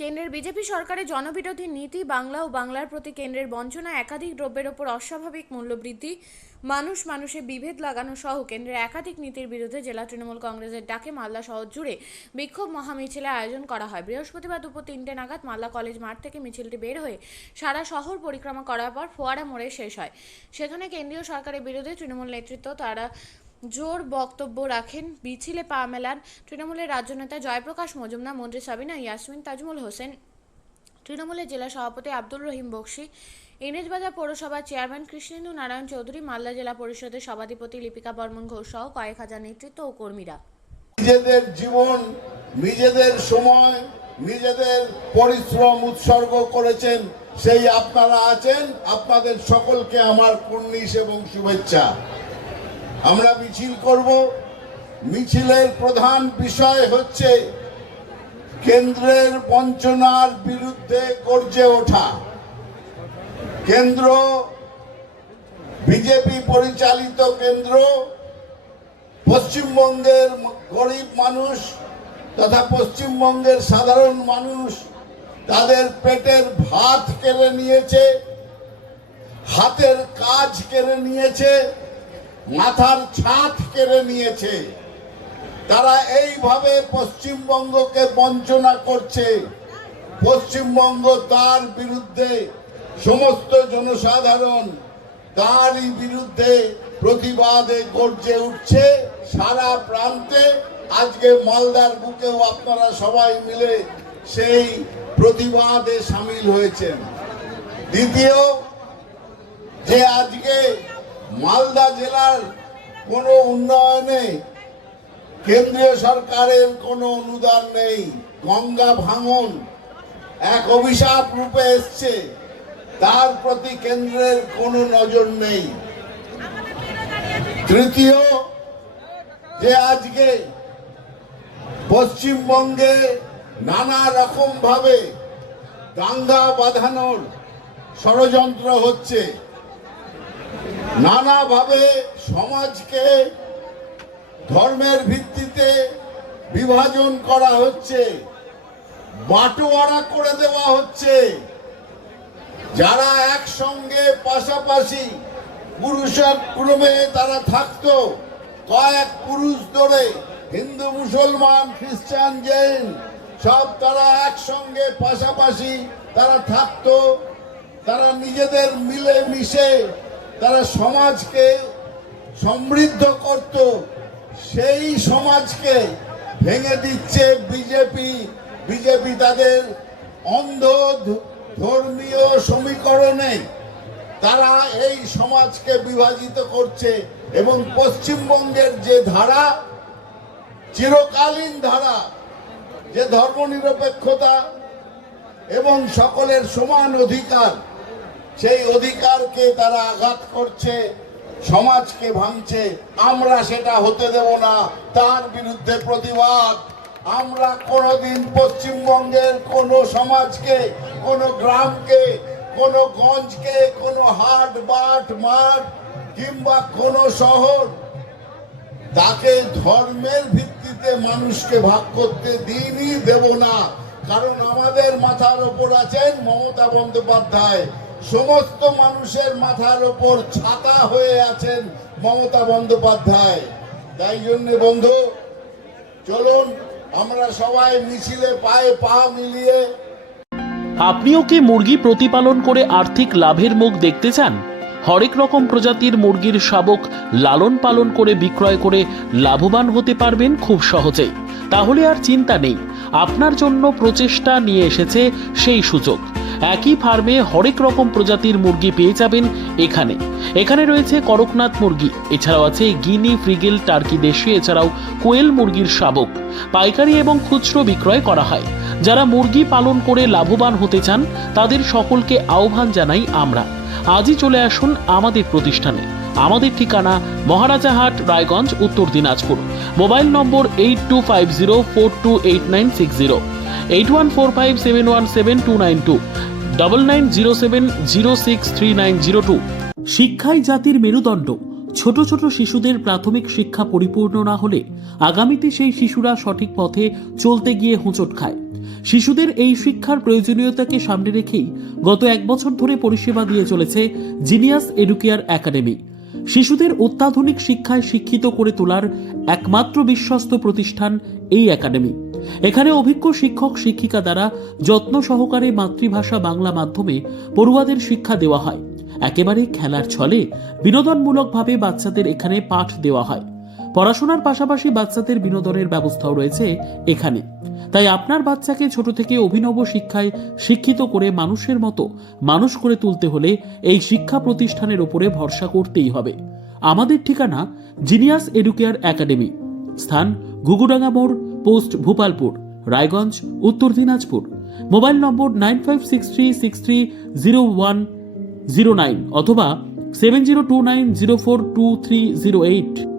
কেন্দ্রের বিজেপি সরকারের জনবিরোধী নীতি, বাংলা ও বাংলার প্রতি কেন্দ্রের বঞ্চনা, একাধিক দ্রব্যের ওপর অস্বাভাবিক মূল্যবৃদ্ধি, মানুষে বিভেদ লাগানো সহ কেন্দ্রের একাধিক নীতির বিরুদ্ধে জেলা তৃণমূল কংগ্রেসের ডাকে মালদা শহর জুড়ে বিক্ষোভ মহামিছিলের আয়োজন করা হয়। বৃহস্পতিবার দুপুর 3টে নাগাদ মালদা কলেজ মাঠ থেকে মিছিলটি বের হয়ে সারা শহর পরিক্রমা করার পর ফোয়ারা মোড়ে শেষ হয়। সেখানে কেন্দ্রীয় সরকারের বিরুদ্ধে তৃণমূল নেতৃত্ব তারা জোর বক্তব্য রাখেন। মিছিলে পা মেলান তৃণমূলের রাজ্য নেতা জয়প্রকাশ মজুমদার, মন্ত্রী সাবিনা ইয়াসমিন, তাজমুল হোসেন, তৃণমূলের জেলা সভাপতি আব্দুর রহিম বক্সি, ইংরেজবাজার পৌরসভার চেয়ারম্যান কৃষ্ণেন্দু নারায়ণ চৌধুরী, মালদা জেলা পরিষদের সভাধিপতি লিপিকা বর্মন ঘোষ সহ কয়েক হাজার নেতৃত্ব ও কর্মীরা। নিজেদের জীবন, নিজেদের সময়, নিজেদের পরিশ্রম উৎসর্গ করেছেন, সেই আপনারা আছেন। আপনাদের সকলকে আমার কুর্নিশ এবং শুভেচ্ছা। আমরা মিছিল করব। মিছিলের প্রধান বিষয় হচ্ছে কেন্দ্রের বঞ্চনার বিরুদ্ধে গর্জে ওঠা। কেন্দ্র, বিজেপি পরিচালিত কেন্দ্র পশ্চিমবঙ্গের গরিব মানুষ তথা পশ্চিমবঙ্গের সাধারণ মানুষ তাদের পেটের ভাত কেড়ে নিয়েছে, হাতের কাজ কেড়ে নিয়েছে, মাথার ছাদ কেড়ে নিয়েছে। তারা এইভাবে পশ্চিমবঙ্গকে বঞ্চনা করছে। পশ্চিমবঙ্গ তার বিরুদ্ধে, সমস্ত জনসাধারণ তারই বিরুদ্ধে প্রতিবাদে গর্জে উঠছে সারা প্রান্তে। আজকে মালদার বুকেও আপনারা সবাই মিলে সেই প্রতিবাদে সামিল হয়েছেন। দ্বিতীয়, যে আজকে মালদা জেলার কোনো উন্নয়নে কেন্দ্রীয় সরকারের কোনো অনুদান নেই, গঙ্গা ভাঙন এক অভিশাপ রূপে এসছে, তার প্রতি কেন্দ্রের কোনো নজর নেই। তৃতীয়, যে আজকে পশ্চিমবঙ্গে নানা রকম ভাবে দাঙ্গা বাঁধানোর ষড়যন্ত্র হচ্ছে, নানাভাবে সমাজকে ধর্মের ভিত্তিতে বিভাজন করা হচ্ছে, বাটোয়ারা করে দেওয়া হচ্ছে। যারা একসঙ্গে পাশাপাশি পুরুষক্রমে তারা থাকতো, কয়েক পুরুষ ধরে হিন্দু, মুসলমান, খ্রিস্টান, জৈন সব তারা একসঙ্গে পাশাপাশি তারা থাকতো, তারা নিজেদের মিলে মিশে তারা সমাজকে সমৃদ্ধ করত। সেই সমাজকে ভেঙে দিচ্ছে বিজেপি। বিজেপি তাদের অন্ধ ধর্মীয় সমীকরণে তারা এই সমাজকে বিভাজিত করছে এবং পশ্চিমবঙ্গের যে ধারা, চিরকালীন ধারা, যে ধর্মনিরপেক্ষতা এবং সকলের সমান অধিকার, সেই অধিকারকে তারা আঘাত করছে, সমাজকে ভাঙছে। আমরা সেটা হতে দেব না, তার বিরুদ্ধে প্রতিবাদ। আমরা কোনোদিন পশ্চিমবঙ্গের কোনো সমাজকে, কোনো গ্রামকে, কোনো গঞ্জকে, কোনো হাট বাট মাঠ কিংবা কোনো শহর তাকে ধর্মের ভিত্তিতে মানুষকে ভাগ করতে দিনই দেব না। কারণ আমাদের মাথার ওপর আছেন মমতা বন্দ্যোপাধ্যায়, সমস্ত মানুষের মাথার ওপর ছাতা হয়ে আছেন মমতা বন্দ্যোপাধ্যায়। তাই জন্য বন্ধু, চলুন আমরা সবাই মিছিলে পায়ে পা মিলিয়ে। আপনিও কি মুরগি প্রতিপালন করে আর্থিক লাভের মুখ দেখতে চান? হরেক রকম প্রজাতির মুরগির শাবক লালন পালন করে বিক্রয় করে লাভবান হতে পারবেন খুব সহজেই। তাহলে আর চিন্তা নেই, আপনার জন্য প্রচেষ্টা নিয়ে এসেছে সেই সুযোগ। একই ফার্মে হরেক রকম প্রজাতির মুরগি পেয়ে যাবেন এখানে রয়েছে করকনাথ মুরগি, এছাড়াও আছে গিনি, ফ্রিগেল, টার্কি দেশি, এছাড়াও কোয়েল মুরগির শাবক। পাইকারি এবং খুচরো বিক্রয় করা হয়। যারা মুরগি পালন করে লাভবান হতে চান তাদের সকলকে আহ্বান জানাই আমরা। আজই চলে আসুন আমাদের প্রতিষ্ঠানে। আমাদের ঠিকানা মহারাজাহাট, রায়গঞ্জ, উত্তর দিনাজপুর। মোবাইল নম্বর 8250428960, 8145717292, 9907063902। শিক্ষাই জাতির মেরুদণ্ড, ছোট ছোট শিশুদের প্রাথমিক শিক্ষা পরিপূর্ণ না হলে আগামীতে সেই শিশুরা সঠিক পথে চলতে গিয়ে হোঁচট খায়। শিশুদের এই শিক্ষার প্রয়োজনীয়তাকে সামনে রেখেই গত 1 বছর ধরে পরিষেবা দিয়ে চলেছে জিনিয়াস এডুকেয়ার একাডেমি। শিশুদের অত্যাধুনিক শিক্ষায় শিক্ষিত করে তোলার একমাত্র বিশ্বস্ত প্রতিষ্ঠান এই একাডেমি। এখানে অভিজ্ঞ শিক্ষক শিক্ষিকা দ্বারা যত্ন সহকারে মাতৃভাষা বাংলা মাধ্যমে পড়ুয়াদের শিক্ষা দেওয়া হয়। একেবারে খেলার ছলে বিনোদনমূলকভাবে বাচ্চাদের এখানে পাঠ দেওয়া হয়। পড়াশোনার পাশাপাশি বাচ্চাদের বিনোদনের ব্যবস্থাও রয়েছে এখানে। তাই আপনার বাচ্চাকে ছোট থেকে অভিনব শিক্ষায় শিক্ষিত করে মানুষের মতো মানুষ করে তুলতে হলে এই শিক্ষা প্রতিষ্ঠানের উপরে ভরসা করতেই হবে। আমাদের ঠিকানা জিনিয়াস এডুকেয়ার একাডেমি, স্থান ঘুঘুডাঙ্গা মোড়, পোস্ট ভূপালপুর, রায়গঞ্জ, উত্তর দিনাজপুর। মোবাইল নম্বর 9563630109 অথবা 7029042308।